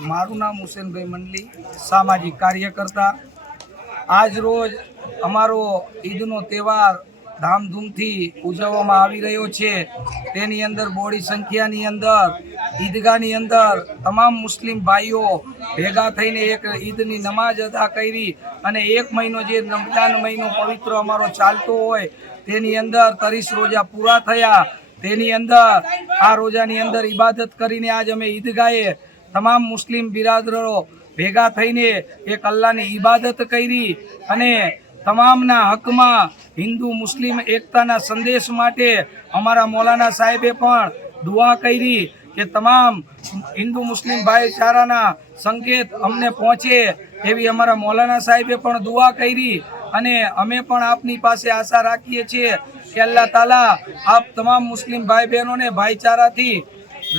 મારું નામ હુસેનભાઈ મંડલી, સામાજિક કાર્યકર્તા। આજ રોજ અમારો ઈદનો તહેવાર ધામધૂમથી ઉજવવામાં આવી રહ્યો છે। તેની અંદર બોડી સંખ્યાની અંદર ઈદગાહની અંદર તમામ મુસ્લિમ ભાઈઓ ભેગા થઈને એક ઈદની નમાઝ અદા કરી અને એક મહિનો જે રમજાન મહિનો પવિત્ર અમારો ચાલતો હોય તેની અંદર 30 રોજા પૂરા થયા। તેની અંદર આ રોજાની અંદર ઇબાદત કરીને આજ અમે ઈદગાહે તમામ મુસ્લિમ બિરાદરો ભેગા થઈને એક અલ્લાહની ઇબાદત કરી અને તમામના હકમાં હિન્દુ મુસ્લિમ એકતાના સંદેશ માટે અમારા મૌલાના સાહેબે પણ દુઆ કરી કે તમામ હિન્દુ મુસ્લિમ ભાઈચારાના સંકેત અમને પહોંચે એવી અમારા મૌલાના સાહેબે પણ દુઆ કરી અને અમે પણ આપની પાસે આશા રાખીએ છીએ કે અલ્લાહ તાલા આપ તમામ મુસ્લિમ ભાઈ બહેનોને ભાઈચારાથી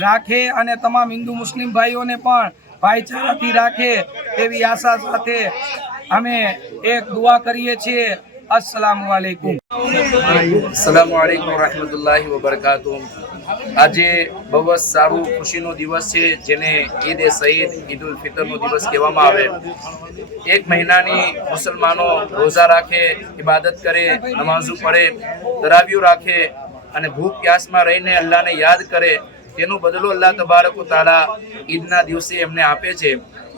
રાખે અને તમામ હિન્દુ મુસ્લિમ ભાઈઓને પણ ભાઈચારાથી રાખે એવી આશા સાથે અમે એક દુઆ કરીએ છીએ। अस्सलामु अलैकुम। अस्सलामु अलैकुम रहमतुल्लाहि व बरकातुहू। આજે બહુ જ સારું ખુશીનો દિવસ છે જેને ઈદ એ સઈદ ઈદ ઉલ ફિતરનો દિવસ કહેવામાં આવે। એક મહિનાની મુસલમાનો રોઝા રાખે, ઇબાદત કરે, નમાઝો પડે, તરાવીઓ રાખે અને ભૂખ પ્યાસમાં રહીને અલ્લાહને યાદ કરે, તેનો બદલો અલ્લાહ તબારક વ તઆલા ઈદના દિવસે એમને આપે છે।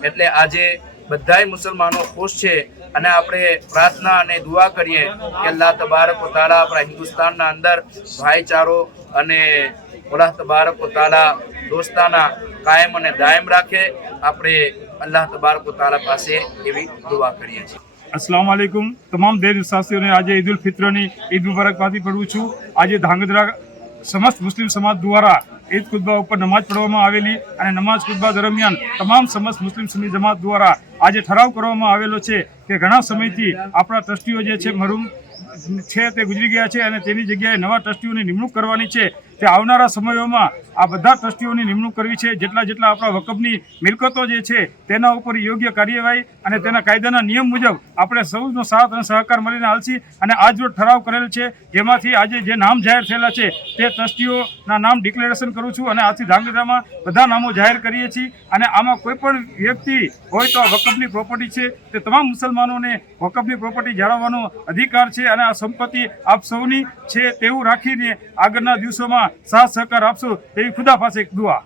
એટલે આજે બધાય મુસલમાનો ખુશ છે અને આપણે પ્રાર્થના અને દુઆ કરીએ કે અલ્લાહ તબારક વ તઆલા આપણા હિન્દુસ્તાનના અંદર ભાઈચારો અને અલ્લાહ તબારક વ તઆલા દોસ્તાના કાયમ અને દાયમ રાખે। આપણે અલ્લાહ તબારક વ તઆલા પાસે એવી દુઆ કરીએ છીએ। अस्सलाम वालेकुम। તમામ દેશ વિશ્વાસીઓને આજે ઈદ ઉલ ફિત્રની ઈદ મુબારકબાદી પડું છું। આજે ધાંગધ્રા સમસ્ત મુસ્લિમ સમાજ દ્વારા ઈદ ખુતબા ઉપર નમાઝ પઢવામાં આવેલી અને નમાઝ ખુતબા દરમિયાન તમામ સમસ્ત મુસ્લિમ સુન્ની જમાત દ્વારા આજે ઠરાવ કરવામાં આવેલો છે કે ઘણા સમયથી આપણા ટ્રસ્ટીઓ જે છે મરૂમ છે તે ગુજરી ગયા છે અને તેની જગ્યાએ નવા ટ્રસ્ટીઓની નિમણૂક કરવાની છે। તે આવનારા સમયોમાં આ બધા ટ્રસ્ટીઓની નિમણૂક કરવી છે। જેટલા આપણા વકફની મિલકતો જે છે તેના ઉપર યોગ્ય કાર્યવાહી અને તેના કાયદાના નિયમ મુજબ આપણે સૌનો સાથ અને સહકાર મળીને હાલશી અને આજ રોજ ઠરાવ કરેલ છે જેમાંથી આજે જે નામ જાહેર થયેલા છે તે ટ્રસ્ટીઓના નામ ડિક્લેરેશન કરું છું અને આજથી ધાંગધ્રામાં બધા નામો જાહેર કરીએ છીએ। અને આમાં કોઈ પણ વ્યક્તિ હોય તો આ વકફની પ્રોપર્ટી છે તે તમામ મુસલમાનોને વકફની પ્રોપર્ટી જાળવવાનો અધિકાર છે અને આ સંપત્તિ આપ સૌની છે તેવું રાખીને આગળના દિવસોમાં સાથ સહકાર આપશો તેવી ખુદા પાસે એક દુઆ।